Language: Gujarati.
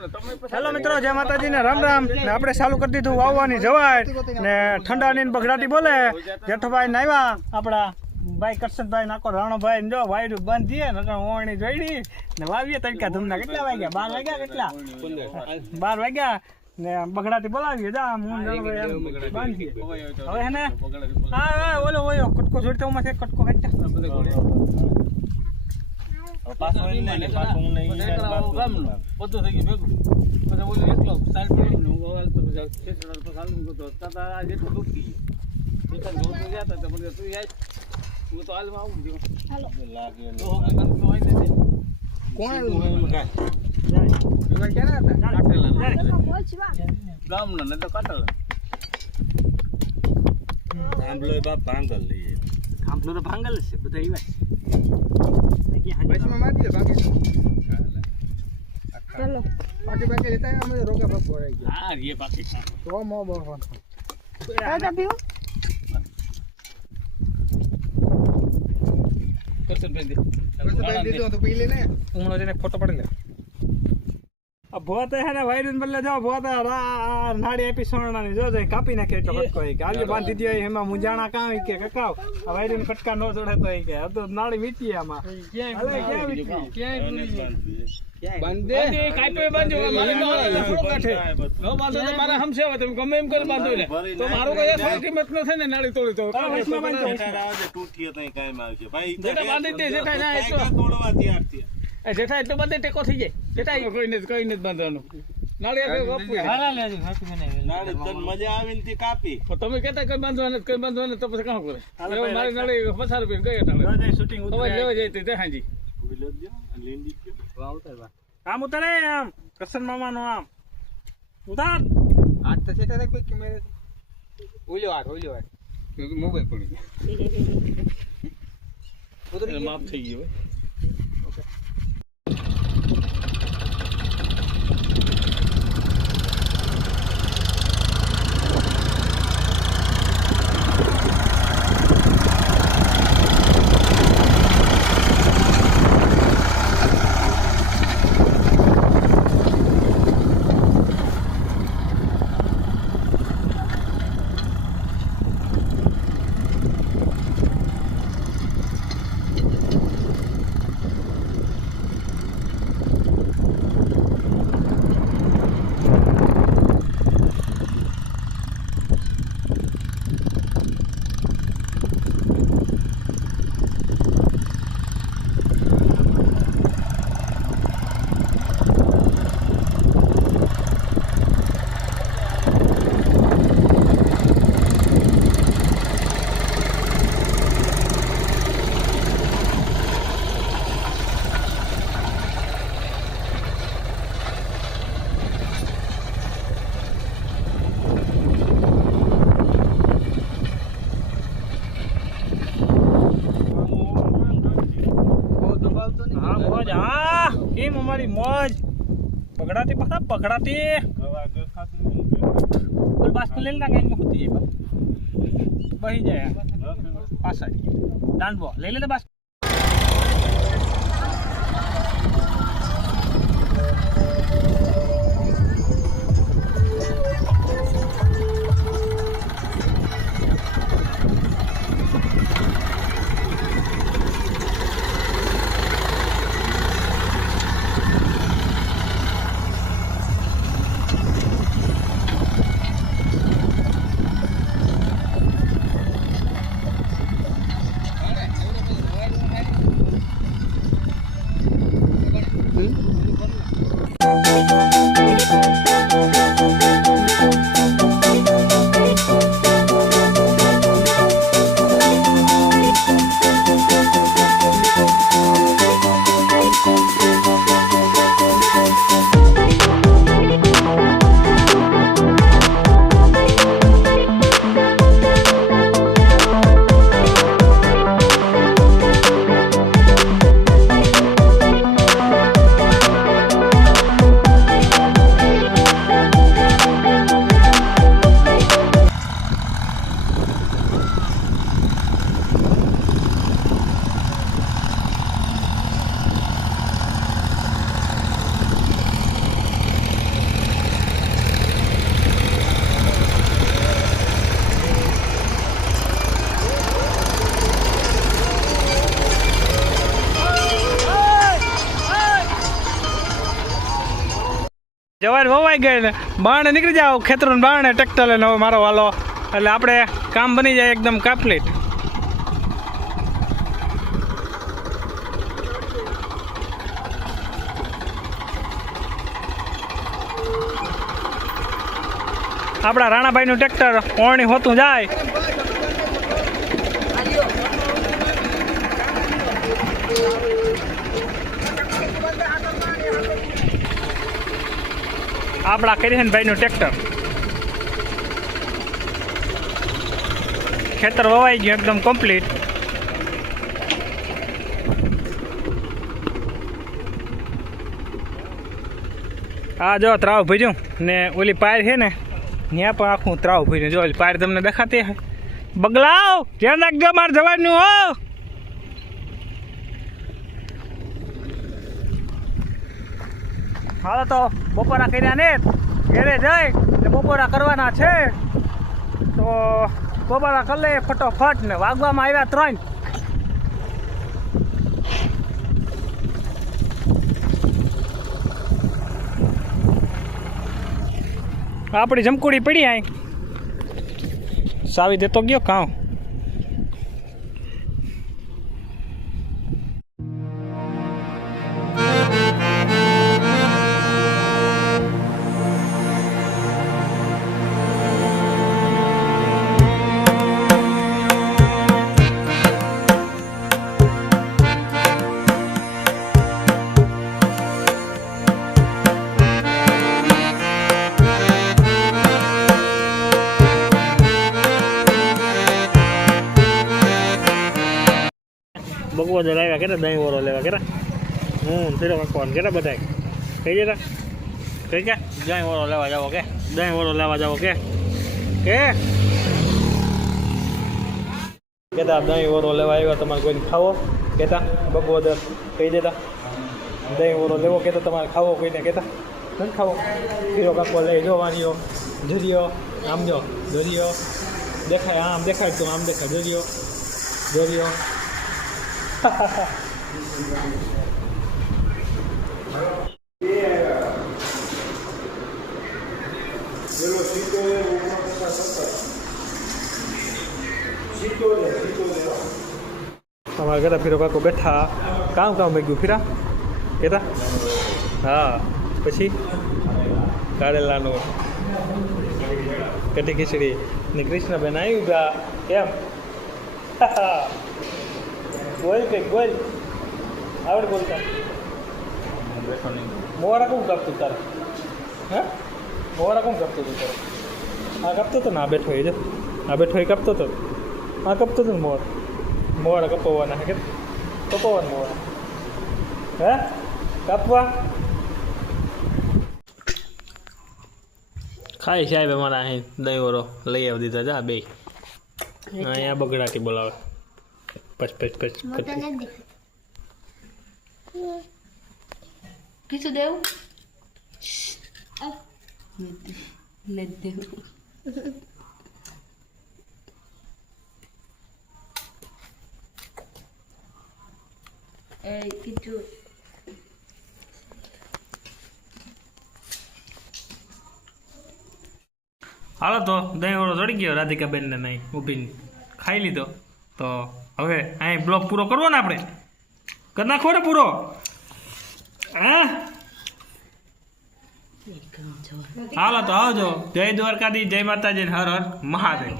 હેલો મિત્રો, જય માતાજી ને રામ રામ ને આપણે ચાલુ કરી દીધું વાવવાની જવાય ને ઠંડાની ને બગડાટી બોલે જેઠોભાઈ ને આવ્યા આપણા ભાઈ કરશનભાઈ નાકો રાણોભાઈ જો વાયરું બાંધીએ ને ઓણી જોઈડી ને વાવીએ તડકા ધૂમના કેટલા વાગ્યા 12 વાગ્યા કેટલા 12 વાગ્યા ને બગડાટી બોલાવીએ જા હું બાંધીએ હવે હે ને હા ઓલો ઓયો કટકો જોડતો માં છે કટકો કાઢતા પાછો એને પાછો હું નહીં ગામનો બધું થઈ ગયું ભેગું પછી બોલ્યો એકલો સાઈડ પડ્યું ને હું તો ખેતર પર હાલું ગયો તાતા આ જેટલું દુખી જેટલા જોતો ગયા તો મને તું આય હું તો હાલમાં આવું જો હાલો લાગે તો કે બંધ હોય ને કોણ એમાં ક્યાં હતા કાટેલા ગામનો ને તો કાટેલા આંબલો બાપ ભાંગલ લઈએ આંબલો તો ભાંગલ છે બધા ઈવા વૈષ્ણવ માર દે બાકી ચલો બાકી લેતા અમે રોકા બાપ બોરાઈ ગયા હા ये बाकी तो मो बोल दादा पीओ करसन पे दे तो पी लेने उमनो ने फोटो पड़ ले अब बहुत है ना भाई दिन बल्ले जाओ बहुत नाड़ी एपिसोड ना जो जो कापी ना के कटको है आगे बांधी दियो हेमा मुंजाणा का के ककाव भाई दिन कटका नो जोड़े तो है के अब तो नाड़ी वीती आमा क्या बंदे काय पे बांधो मारे नो बांधो तो मारा हमसे हो तुम गमे एम कर बांधो ले तो मारो को ये कीमत न थे ने नाड़ी तोड़ी तो इसमें बांधो टूटी तो काय में आवजे भाई जेटा बांधी दे जेटा ना तो तोड़वा तैयार थी ए जेठा तो बदे टेको થઈ જાય જેટા કોઈ ને બાંધવાનું નાળી આ બાપુ હારા લેજો હાકી ને નાળી તન મજા આવે ને થી કાપી તો તમે કહેતા કોઈ બાંધવાને તો પછી કામ કરે મારી નાળી 50 રૂપિયા ગઈ એટલે જાય શૂટિંગ ઉતરે લેવા જાય તે હાજી ઉલો દયો લીંડી ગયો વાવ ઉતરવા આમ ઉતરે આમ કરશન મામા નો આમ ઉતાર આજ તો છે કોઈ કેમેરે ઓલ્યો આ મોબાઈલ પડી ગયો ઉતરી માફ થઈ ગયો हमारी मौज पकड़ाती और बस को ले लेना कहीं में होती है वही जाए पास डांडबो ले लेते बस જવાર વવાઈ ગઈ ને બાણે નીકળી જાવ ખેતરું બાણે ટ્રેક્ટર લઈને હવે મારો વાલો એટલે આપણે કામ બની જાય એકદમ કમ્પ્લીટ. આપણા રાણાભાઈનું ટ્રેક્ટર ઓણી હોતું જાય. આપણા કરિહનભાઈનું ટ્રેક્ટર ખેતર વવાઈ ગયું એકદમ કમ્પ્લીટ. આ જો ત્રાવ ભર્યું ને ઓલી પાયર છે ને ત્યાં પણ આખું ત્રાવ ભર્યું. જો ઓલી પાયર તમને દેખાતી હે. બગલાવ ધ્યાન રાખજો મારે જવાનું હો. હાલો તો બપોરા કર્યા ને ઘરે જઈ એટલે બપોરા કરવાના છે તો બપોરા કરી લે ફટોફટ. ને વાગવામાં આવ્યા 3. આપણી જમકુડી પડી આઈ સાવી દેતો ગયો કાં. બગવો જો લાવ્યા કે દહીં વરો લેવા કે ફેરો વાંકવાનું કે બધા કઈ જતા કઈ કે દહીં વરો લેવા જાવ કે દહીં વરો લેવા જાવ કે કેતા દહીં વરો લેવા આવ્યા તમારે કોઈને ખાવો કહેતા બગવો કહી દેતા દહીં વરો લેવો કહેતા તમારે ખાવો કોઈને કહેતા નથી ખાવો. ફેરો કાકો લઈ જો વાણીઓ જરિયો આમ જો જરિયો દેખાય આમ દેખાય તો આમ દેખાય જરિયો જરિયો. અમારા ઘરે ફીરો કાકો બેઠા કામ ભેગું ફીરા કેતા હા પછી કારેલાનું કટી ખીચડી ને કૃષ્ણબેન આવી ગયા કેમ બોલ કે બોલ આવડે બોલતા મોવારા કોણ કાપતું તારે હે મોવારા કોણ કાપતું હતું તારે આ કાપતો હતો ને આ બેઠો એ જો આ બેઠો એ કાપતો હતો આ કાપતો હતો ને મોવારા કપાવવાના હે કે કપાવવાના મોવારા હે કાપવા ખાઈ સાહેબ અમારા અહીં દહીં વરો લઈ આવી દીધા જા બે અહીંયા બગડાટી બોલાવે પચ કીધું દેવું નથી દેવું. કીધું હાલો તો દહીં વાળો ચડી ગયો રાધિકાબેનને નહીં ઊભીને ખાઈ લીધો. તો હવે અહીં બ્લોગ પૂરો કરવો ને આપણે કરી નાખો ને પૂરો. હા હાલો તો આવજો. જય દ્વારકાધીશ, જય માતાજી, હર હર મહાદેવ.